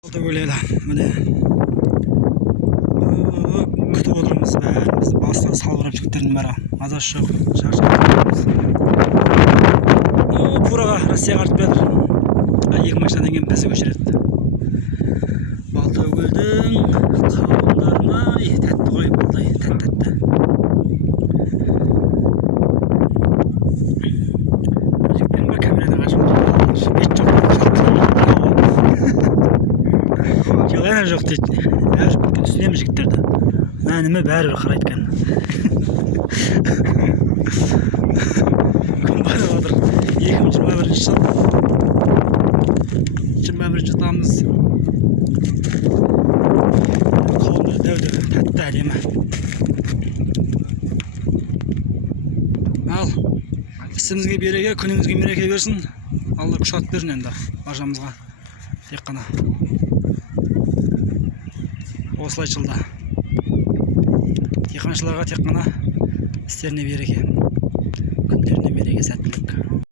Алтыгөлелі міне күтіп отырмыз бәріміз басқа салбырап жігіттердің бәрі мазасы жоқ шаршап бураға Россияға артып жатыр. Екі машинадан кейін бізді көшіреді. Балтакөлдің қауындарына тәтті ғой, балдай тәтті. Жігіттердің бәрі камерадан қашып отыр. Бет жоқ. Жалайна жоқ дейді. Бәрі кеткен түсінеміз жігіттерді. Әніме бәрі қарайды екен. Күн байлап отыр. 2021 жыл. 21 тамыз. Қауындар дәуді, тәтті әдемі. Ал, істімізге береке, күнімізге мереке берсін. Алла күш қуат берсін енді бажамызға. Тек қана осылай жылда диқаншыларға тек қана істеріне береке, күндеріне береке, сәттілік.